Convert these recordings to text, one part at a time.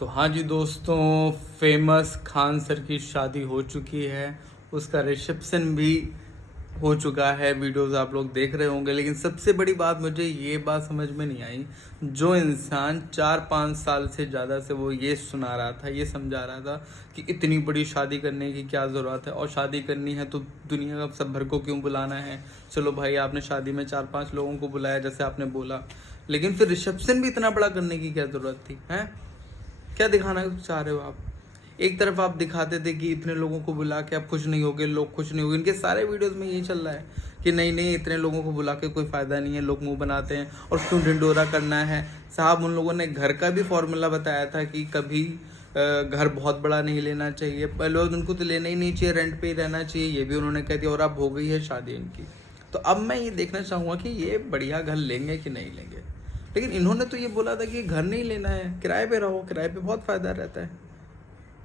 तो हाँ जी दोस्तों, फेमस खान सर की शादी हो चुकी है। उसका रिसेप्शन भी हो चुका है। वीडियोस आप लोग देख रहे होंगे। लेकिन सबसे बड़ी बात मुझे ये बात समझ में नहीं आई, जो इंसान 4-5 साल से ज़्यादा से वो ये सुना रहा था, ये समझा रहा था कि इतनी बड़ी शादी करने की क्या ज़रूरत है, और शादी करनी है तो दुनिया का सब भर को क्यों बुलाना है। चलो भाई, आपने शादी में 4-5 लोगों को बुलाया जैसे आपने बोला, लेकिन फिर रिसेप्शन भी इतना बड़ा करने की क्या ज़रूरत थी? हैं, क्या दिखाना चाह रहे हो आप? एक तरफ आप दिखाते थे कि इतने लोगों को बुला के आप खुश नहीं होगे, लोग खुश नहीं होंगे। इनके सारे वीडियोस में यही चल रहा है कि नहीं नहीं, इतने लोगों को बुला के कोई फ़ायदा नहीं है, लोग मुंह बनाते हैं और क्यों ढिंडोरा करना है। साहब, उन लोगों ने घर का भी फॉर्मूला बताया था कि कभी घर बहुत बड़ा नहीं लेना चाहिए, पहले उनको तो लेना ही नहीं चाहिए, रेंट पे ही रहना चाहिए, ये भी उन्होंने कह दिया। और अब हो गई है शादी इनकी। तो अब मैं ये देखना चाहूँगा कि ये बढ़िया घर लेंगे कि नहीं लेंगे। लेकिन इन्होंने तो ये बोला था कि घर नहीं लेना है, किराए पे रहो, किराए पे बहुत फ़ायदा रहता है।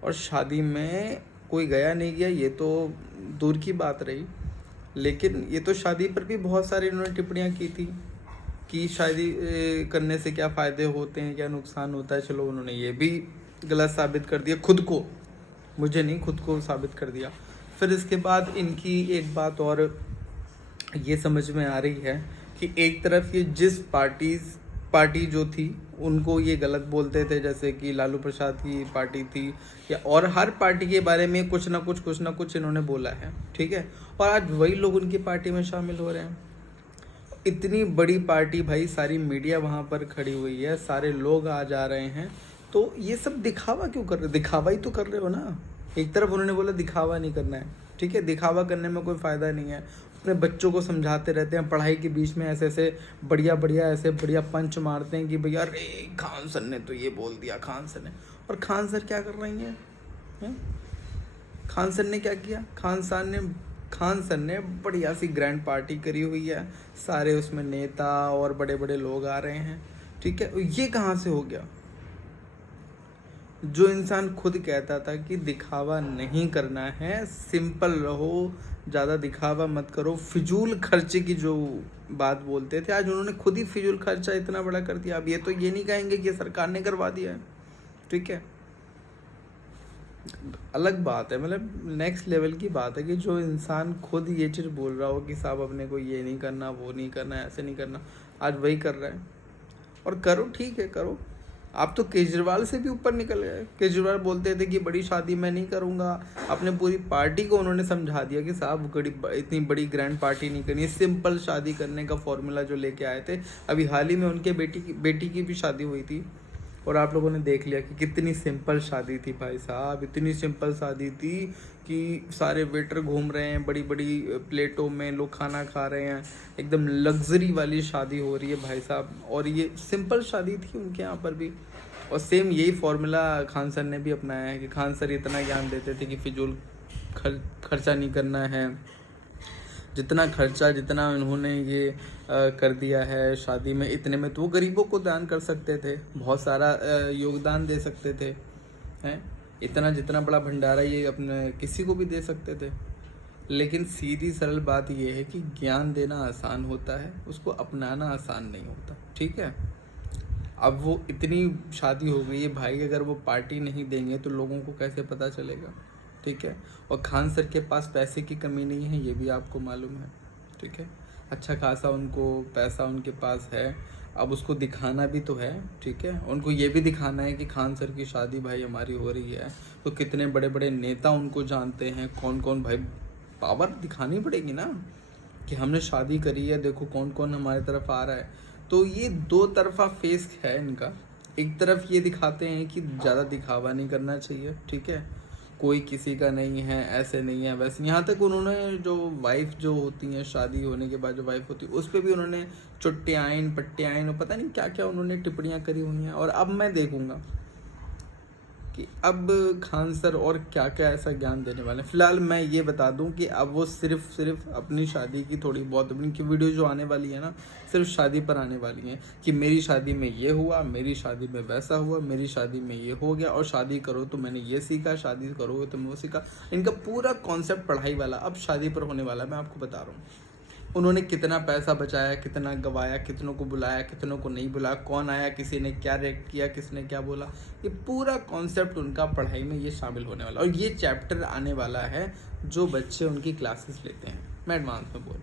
और शादी में कोई गया नहीं गया ये तो दूर की बात रही, लेकिन ये तो शादी पर भी बहुत सारी इन्होंने टिप्पणियाँ की थी कि शादी करने से क्या फ़ायदे होते हैं, क्या नुकसान होता है। चलो, उन्होंने ये भी गलत साबित कर दिया खुद को, मुझे नहीं, खुद को साबित कर दिया। फिर इसके बाद इनकी एक बात और ये समझ में आ रही है कि एक तरफ ये जिस पार्टी जो थी उनको ये गलत बोलते थे, जैसे कि लालू प्रसाद की पार्टी थी, या और हर पार्टी के बारे में कुछ ना कुछ इन्होंने बोला है, ठीक है। और आज वही लोग उनकी पार्टी में शामिल हो रहे हैं। इतनी बड़ी पार्टी भाई, सारी मीडिया वहाँ पर खड़ी हुई है, सारे लोग आ जा रहे हैं, तो ये सब दिखावा क्यों कर रहे हो? दिखावा ही तो कर रहे हो ना। एक तरफ उन्होंने बोला दिखावा नहीं करना है, ठीक है, दिखावा करने में कोई फ़ायदा नहीं है। अपने बच्चों को समझाते रहते हैं, पढ़ाई के बीच में ऐसे ऐसे बढ़िया पंच मारते हैं कि भैया अरे खान सर ने तो ये बोल दिया, खान सर ने। और खान सर क्या कर रही हैं? खान सर ने क्या किया? खान सर ने बढ़िया सी ग्रैंड पार्टी करी हुई है, सारे उसमें नेता और बड़े बड़े लोग आ रहे हैं, ठीक है। ये कहाँ से हो गया? जो इंसान खुद कहता था कि दिखावा नहीं करना है, सिंपल रहो, ज़्यादा दिखावा मत करो, फिजूल खर्चे की जो बात बोलते थे, आज उन्होंने खुद ही फिजूल खर्चा इतना बड़ा कर दिया। अब ये तो ये नहीं कहेंगे कि सरकार ने करवा दिया है, ठीक है। अलग बात है, मतलब नेक्स्ट लेवल की बात है कि जो इंसान खुद ये चीज़ बोल रहा हो कि साहब अपने को ये नहीं करना, वो नहीं करना, ऐसे नहीं करना, आज वही कर रहा है। और करो, ठीक है, करो। आप तो केजरीवाल से भी ऊपर निकल गए। केजरीवाल बोलते थे कि बड़ी शादी मैं नहीं करूँगा, अपने पूरी पार्टी को उन्होंने समझा दिया कि साहब इतनी बड़ी ग्रैंड पार्टी नहीं करनी, सिंपल शादी करने का फॉर्मूला जो लेके आए थे। अभी हाल ही में उनके बेटी की भी शादी हुई थी, और आप लोगों ने देख लिया कि कितनी सिंपल शादी थी भाई साहब। इतनी सिंपल शादी थी कि सारे वेटर घूम रहे हैं, बड़ी बड़ी प्लेटों में लोग खाना खा रहे हैं, एकदम लग्जरी वाली शादी हो रही है भाई साहब। और ये सिंपल शादी थी उनके यहाँ पर भी। और सेम यही फॉर्मूला खान सर ने भी अपनाया है कि खान सर इतना ज्ञान देते थे कि फिजूल खर्चा नहीं करना है। जितना उन्होंने ये कर दिया है शादी में, इतने में तो वो गरीबों को दान कर सकते थे, बहुत सारा योगदान दे सकते थे, हैं। इतना जितना बड़ा भंडारा ये अपने किसी को भी दे सकते थे। लेकिन सीधी सरल बात ये है कि ज्ञान देना आसान होता है, उसको अपनाना आसान नहीं होता, ठीक है। अब वो इतनी शादी हो गई है भाई, अगर वो पार्टी नहीं देंगे तो लोगों को कैसे पता चलेगा, ठीक है। और खान सर के पास पैसे की कमी नहीं है, ये भी आपको मालूम है, ठीक है। अच्छा खासा उनको पैसा उनके पास है, अब उसको दिखाना भी तो है, ठीक है। उनको ये भी दिखाना है कि खान सर की शादी भाई हमारी हो रही है, तो कितने बड़े बड़े नेता उनको जानते हैं, कौन कौन भाई, पावर दिखानी पड़ेगी ना कि हमने शादी करी है, देखो कौन कौन हमारी तरफ आ रहा है। तो ये दो तरफा फेस है इनका। एक तरफ ये दिखाते हैं कि ज़्यादा दिखावा नहीं करना चाहिए, ठीक है, कोई किसी का नहीं है, ऐसे नहीं है, वैसे। यहाँ तक उन्होंने जो वाइफ जो होती हैं, शादी होने के बाद जो वाइफ होती है, उस पर भी उन्होंने चुट्टियाइन पट्टियाइन और पता नहीं क्या क्या उन्होंने टिप्पणियाँ करी हुई हैं। और अब मैं देखूँगा कि अब खान सर और क्या क्या ऐसा ज्ञान देने वाले हैं। फिलहाल मैं ये बता दूं कि अब वो सिर्फ अपनी शादी की थोड़ी बहुत उनकी वीडियो जो आने वाली है ना, सिर्फ शादी पर आने वाली हैं कि मेरी शादी में ये हुआ, मेरी शादी में वैसा हुआ, मेरी शादी में ये हो गया, और शादी करो तो मैंने ये सीखा, शादी करोगे तो मैं वो सीखा। इनका पूरा कॉन्सेप्ट पढ़ाई वाला अब शादी पर होने वाला है, मैं आपको बता रहा हूँ। उन्होंने कितना पैसा बचाया, कितना गवाया, कितनों को बुलाया, कितनों को नहीं बुलाया, कौन आया, किसी ने क्या रिएक्ट किया, किसने क्या बोला, ये पूरा कॉन्सेप्ट उनका पढ़ाई में ये शामिल होने वाला। और ये चैप्टर आने वाला है जो बच्चे उनकी क्लासेस लेते हैं, मैं एडवांस में बोल